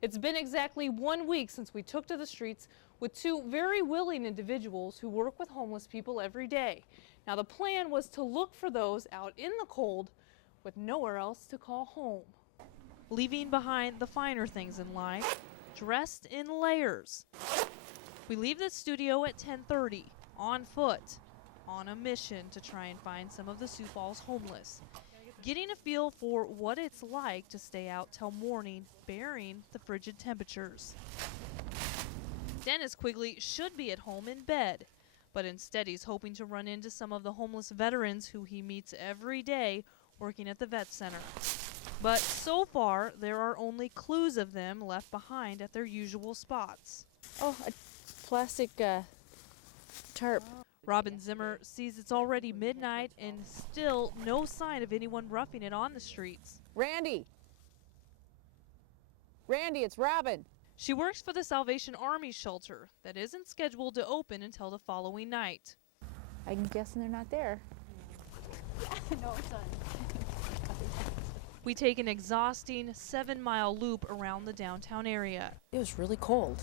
It's been exactly 1 week since we took to the streets with two very willing individuals who work with homeless people every day. Now the plan was to look for those out in the cold with nowhere else to call home. Leaving behind the finer things in life, dressed in layers. We leave the studio at 10:30 on foot, on a mission to try and find some of the Sioux Falls homeless, getting a feel for what it's like to stay out till morning bearing the frigid temperatures. Dennis Quigley should be at home in bed, but instead he's hoping to run into some of the homeless veterans who he meets every day working at the vet center. But so far, there are only clues of them left behind at their usual spots. Oh, a plastic tarp. Robin Zimmer sees it's already midnight and still no sign of anyone roughing it on the streets. Randy! Randy, it's Robin. She works for the Salvation Army shelter that isn't scheduled to open until the following night. I'm guessing they're not there. No, it's on. We take an exhausting 7-mile loop around the downtown area. It was really cold,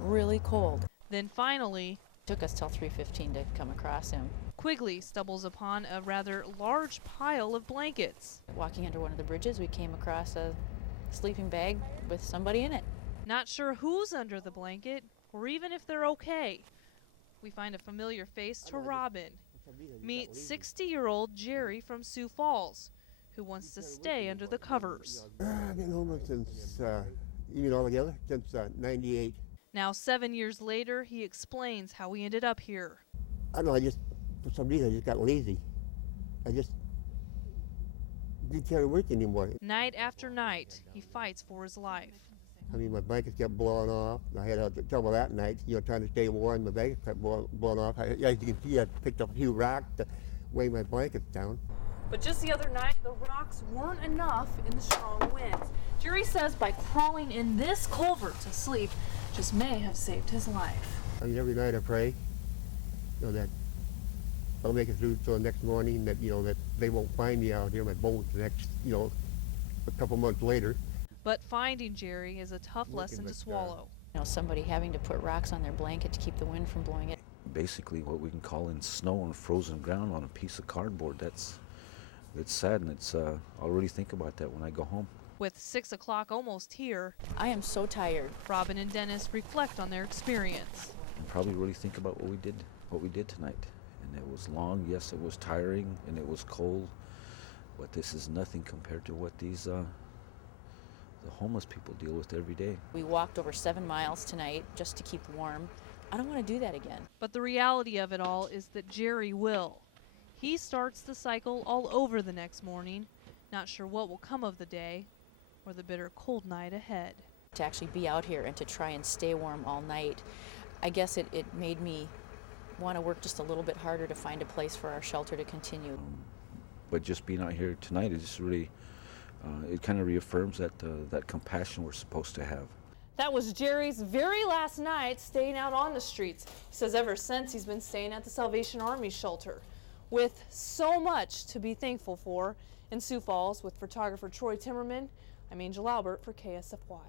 really cold. Then finally, It took us till 3:15 to come across him. Quigley stumbles upon a rather large pile of blankets. Walking under one of the bridges, we came across a sleeping bag with somebody in it. Not sure who's under the blanket or even if they're okay. We find a familiar face to Robin. Meet 60-year-old Jerry from Sioux Falls, who wants to stay under the covers. I've been homeless since, even altogether, since 98. Now 7 years later, he explains how he ended up here. I don't know, for some reason, I just got lazy. I just didn't care to work anymore. Night after night, he fights for his life. I mean, my blankets kept blowing off. I had trouble that night, trying to stay warm. My blankets kept blowing off. As you can see, I picked up a few rocks to weigh my blankets down. But just the other night, the rocks weren't enough in the strong winds. Jerry says by crawling in this culvert to sleep just may have saved his life. I mean, every night I pray, that I'll make it through till the next morning, that, that they won't find me out here, my bones, the next, a couple months later. But finding Jerry is a tough lesson to swallow. Somebody having to put rocks on their blanket to keep the wind from blowing it. Basically what we can call in snow and frozen ground on a piece of cardboard. It's sad, and I'll really think about that when I go home. With 6 o'clock almost here, I am so tired. Robin and Dennis reflect on their experience. And probably really think about what we did tonight. And it was long, yes, it was tiring, and it was cold, but this is nothing compared to what these the homeless people deal with every day. We walked over 7 miles tonight just to keep warm. I don't want to do that again. But the reality of it all is that Jerry will. He starts the cycle all over the next morning, not sure what will come of the day or the bitter cold night ahead. To actually be out here and to try and stay warm all night, I guess it made me want to work just a little bit harder to find a place for our shelter to continue. But just being out here tonight is just really, it kind of reaffirms that compassion we're supposed to have. That was Jerry's very last night staying out on the streets. He says ever since he's been staying at the Salvation Army shelter. With so much to be thankful for in Sioux Falls, with photographer Troy Timmerman, I'm Angel Albert for KSFY.